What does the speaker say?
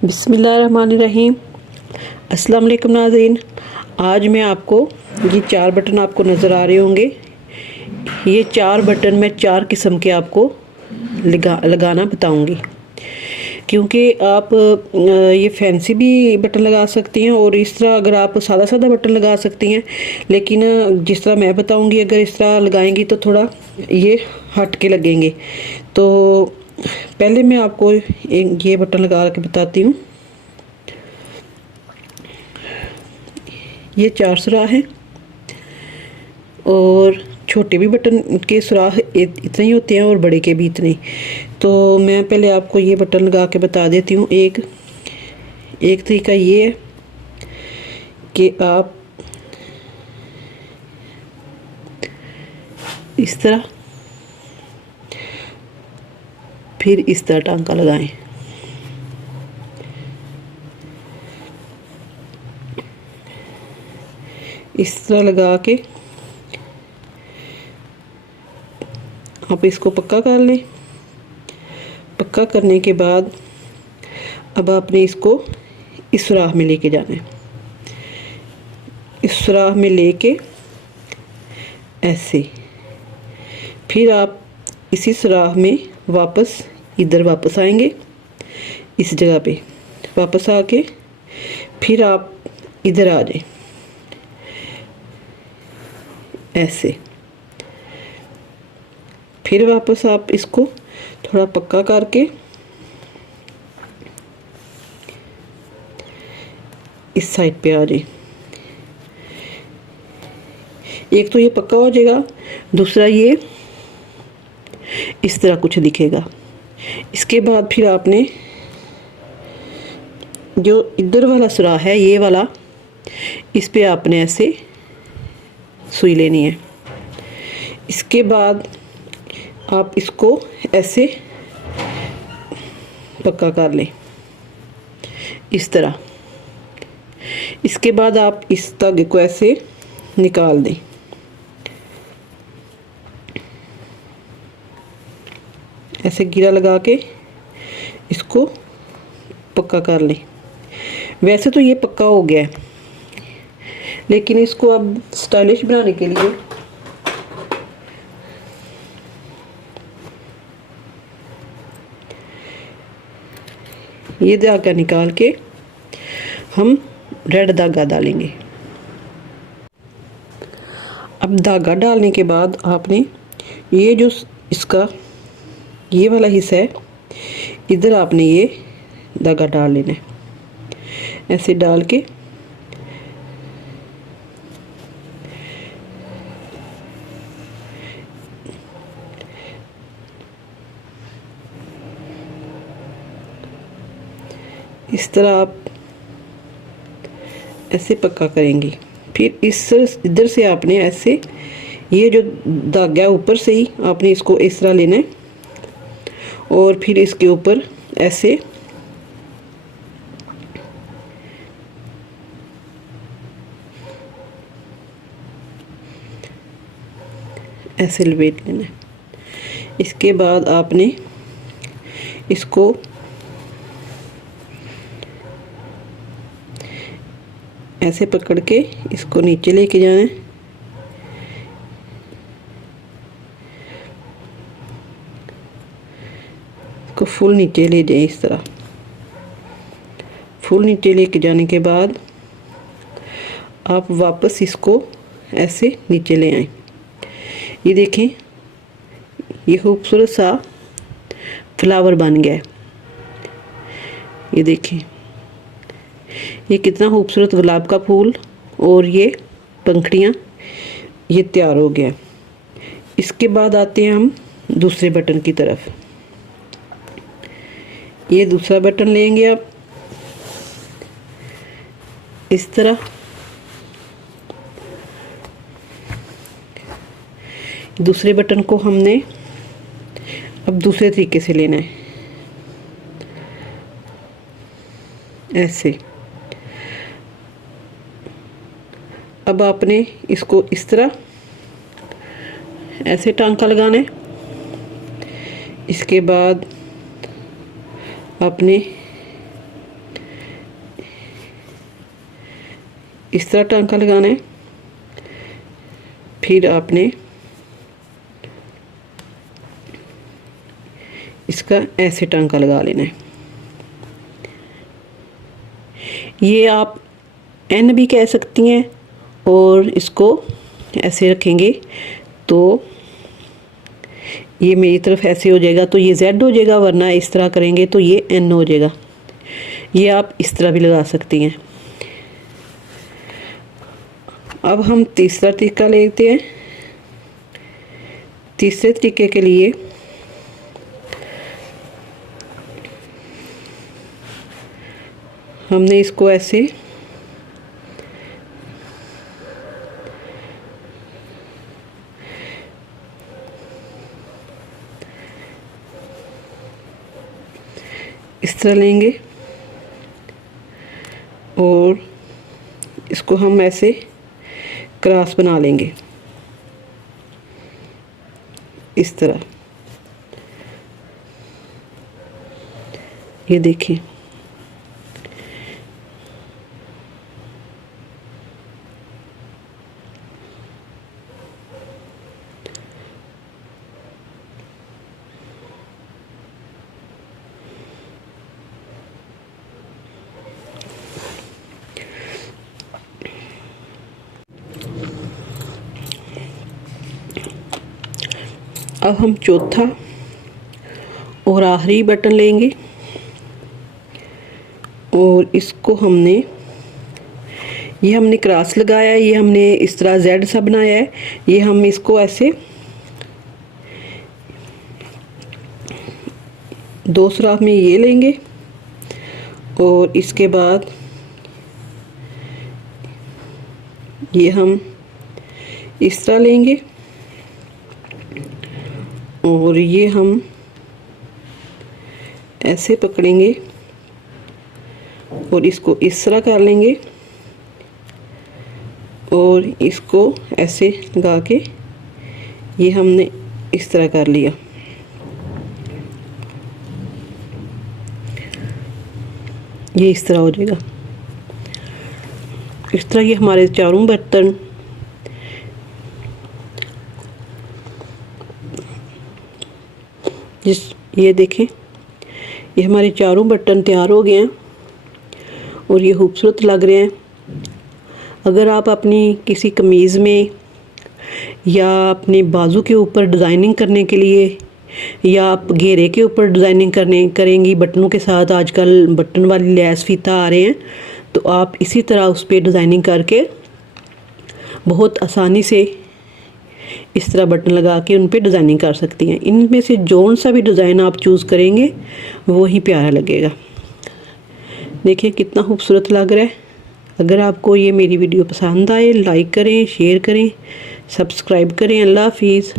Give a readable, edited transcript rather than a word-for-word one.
बिस्मिल्लाहिर्रहमानिर्रहीम। अस्सलाम वालेकुम नाज़रीन। आज मैं आपको ये 4 बटन आपको नज़र आ रहे होंगे। ये 4 बटन मैं 4 किस्म के आपको लगाना बताऊंगी, क्योंकि आप ये फैंसी भी बटन लगा सकती हैं और इस तरह अगर आप सादा सादा बटन लगा सकती हैं। लेकिन जिस तरह मैं बताऊंगी अगर इस तरह लगाएंगी तो थोड़ा ये हट के लगेंगे। तो पहले मैं आपको ये बटन लगा के बताती हूँ। ये 4 सुराख हैं और छोटे भी बटन के सुराख इतने ही होते हैं और बड़े के भी इतने। तो मैं पहले आपको ये बटन लगा के बता देती हूँ। एक तरीका ये है कि आप इस तरह फिर इस तरह टांका लगाएं। इस तरह लगा के आप इसको पक्का कर लें। पक्का करने के बाद अब आपने इसको इस सुराख में लेके जाना है। इस सुराख में लेके ऐसे फिर आप इसी सुराख में इधर वापस आएंगे। इस जगह पे वापस आके फिर आप इधर आ जाए ऐसे। फिर वापस आप इसको थोड़ा पक्का करके इस साइड पे आ जाए। एक तो ये पक्का हो जाएगा, दूसरा ये इस तरह कुछ दिखेगा। इसके बाद फिर आपने जो इधर वाला सुराख है ये वाला, इस पे आपने ऐसे सुई लेनी है। इसके बाद आप इसको ऐसे पक्का कर लें इस तरह। इसके बाद आप इस धागे को ऐसे निकाल दें। ऐसे गिरा लगा के इसको पक्का कर लें। वैसे तो ये पक्का हो गया है, लेकिन इसको अब स्टाइलिश बनाने के लिए ये धागा निकाल के हम रेड धागा डालेंगे। अब धागा डालने के बाद आपने ये जो इसका ये वाला हिस्सा है, इधर आपने ये धागा डाल लेना है। ऐसे डाल के इस तरह आप ऐसे पक्का करेंगे। फिर इधर से आपने ऐसे ये जो धागा है ऊपर से ही आपने इसको इस तरह लेना है और फिर इसके ऊपर ऐसे लपेट लेना है। इसके बाद आपने इसको ऐसे पकड़ के इसको नीचे लेके जाना है। इसको फुल नीचे ले जाए। इस तरह फुल नीचे लेके जाने के बाद आप वापस इसको ऐसे नीचे ले आए। ये देखें, ये खूबसूरत सा फ्लावर बन गया है। ये देखें, ये कितना खूबसूरत गुलाब का फूल और ये पंखड़ियाँ ये तैयार हो गया। इसके बाद आते हैं हम दूसरे बटन की तरफ। ये दूसरा बटन लेंगे आप इस तरह। दूसरे बटन को हमने अब दूसरे तरीके से लेना है ऐसे। अब आपने इसको इस तरह ऐसे टांका लगाना है। इसके बाद आपने इस तरह टांका लगाना है, फिर आपने इसका ऐसे टांका लगा लेना है। ये आप एन भी कह सकती हैं, और इसको ऐसे रखेंगे तो ये मेरी तरफ ऐसे हो जाएगा, तो ये जेड हो जाएगा, वरना इस तरह करेंगे तो ये एन हो जाएगा। ये आप इस तरह भी लगा सकती हैं। अब हम तीसरा तरीका लेते हैं। तीसरे तरीके के लिए हमने इसको ऐसे इस तरह लेंगे और इसको हम ऐसे क्रॉस बना लेंगे इस तरह। ये देखिए, अब हम चौथा और आखिरी बटन लेंगे और इसको हमने क्रॉस लगाया है, ये हमने इस तरह जेड सा बनाया है। ये हम इसको ऐसे दो सुराख में ये लेंगे और इसके बाद ये हम इस तरह लेंगे और ये हम ऐसे पकड़ेंगे और इसको इस तरह कर लेंगे और इसको ऐसे लगा के ये हमने इस तरह कर लिया। ये इस तरह हो जाएगा। इस तरह ये हमारे चारों बर्तन ये देखें, ये हमारे चारों बटन तैयार हो गए हैं और ये खूबसूरत लग रहे हैं। अगर आप अपनी किसी कमीज़ में या अपने बाजू के ऊपर डिज़ाइनिंग करने के लिए या आप घेरे के ऊपर डिज़ाइनिंग करेंगी बटनों के साथ, आजकल बटन वाली लैस फीता आ रहे हैं, तो आप इसी तरह उस पर डिज़ाइनिंग करके बहुत आसानी से इस तरह बटन लगा के उन पे डिज़ाइनिंग कर सकती हैं। इनमें से जौन सा भी डिज़ाइन आप चूज़ करेंगे वो ही प्यारा लगेगा। देखिए कितना खूबसूरत लग रहा है। अगर आपको ये मेरी वीडियो पसंद आए, लाइक करें, शेयर करें, सब्सक्राइब करें। अल्लाह हाफिज़।